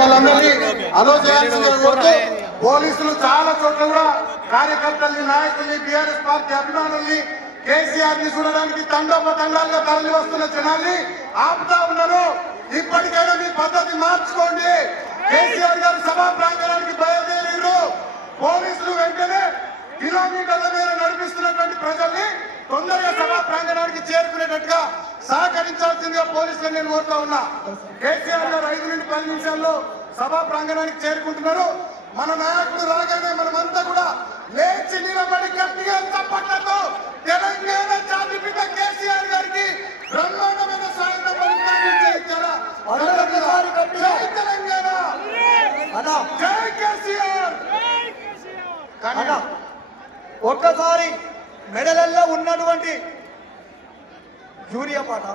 వాళ్ళందరినీ అలో చేయాల్సిందిగా కోరుతూ పోలీసులు చాలా చోట్ల కూడా కార్యకర్తల్ని నాయకుల్ని బీఆర్ఎస్ పార్టీ అభిమానుల్ని కేసీఆర్ ని చూడడానికి తండోపతండాలుగా తరలి వస్తున్న జనాల్ని ఆపుతా ఉన్నారు. ఇప్పటికైనా మీ పద్ధతి మార్చుకోండి. కేసీఆర్ గారు సభా ప్రాంగణానికి బయలుదేరారు. పోలీసులు వెంటనే కిలోమీటర్ల మేర నడిపిస్తున్నటువంటి ప్రజల్ని తొందరగా సభా ప్రాంగణానికి చేరుకునేటట్టుగా సహకరించాల్సిందిగా పోలీసులు నేను కోరుతా ఉన్నా. కేసీఆర్ గారు 5 నుండి 10 నిమిషాల్లో సభా ప్రాంగణానికి చేరుకుంటున్నారు. మన నాయకుడు రాగానే మనమంతా కూడా లేచి నిలబడి గట్టిగా చప్పట్లతో తెలంగాణ జాతిపిత కేసీఆర్ గారికి బ్రహ్మాండమైన స్వాగతం జై తెలంగాణ, జై కేసీఆర్. ఒక్కసారి మెడలల్లో ఉన్నటువంటి జూరియా పాట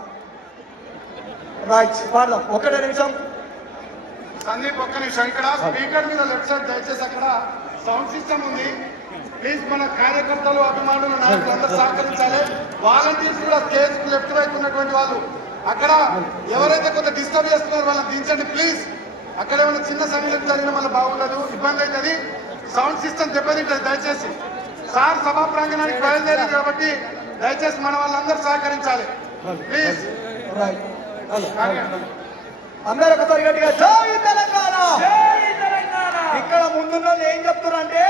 రైట్ పాడదాం. 1 నిమిషం సందీప్, 1 నిమిషం. ఇక్కడ స్పీకర్ మీద లెఫ్ట్ సైడ్ దయచేసి అక్కడ సౌండ్ సిస్టమ్ ఉంది. ప్లీజ్ మన కార్యకర్తలు అభిమానులు నాయకులు అందరూ సహకరించాలి. వాలంటీర్స్ కూడా స్టేజ్ లెఫ్ట్ వైపు ఉన్నటువంటి వాళ్ళు అక్కడ ఎవరైతే కొంత డిస్టర్బ్ చేస్తున్నారో వాళ్ళని దించండి ప్లీజ్. అక్కడ ఏమైనా చిన్న సంఘటన జరిగినా మళ్ళీ బాగుండదు, ఇబ్బంది అవుతుంది. సౌండ్ సిస్టమ్ దెబ్బతింటది. దయచేసి సార్ సభా ప్రాంగణానికి బయలుదేరారు కాబట్టి దయచేసి మన వాళ్ళందరూ సహకరించాలి ప్లీజ్. అందరూ ఒకసారి గట్టిగా జై తెలంగాణ. ఇక్కడ ముందున్న ఏం చెప్తున్నారంటే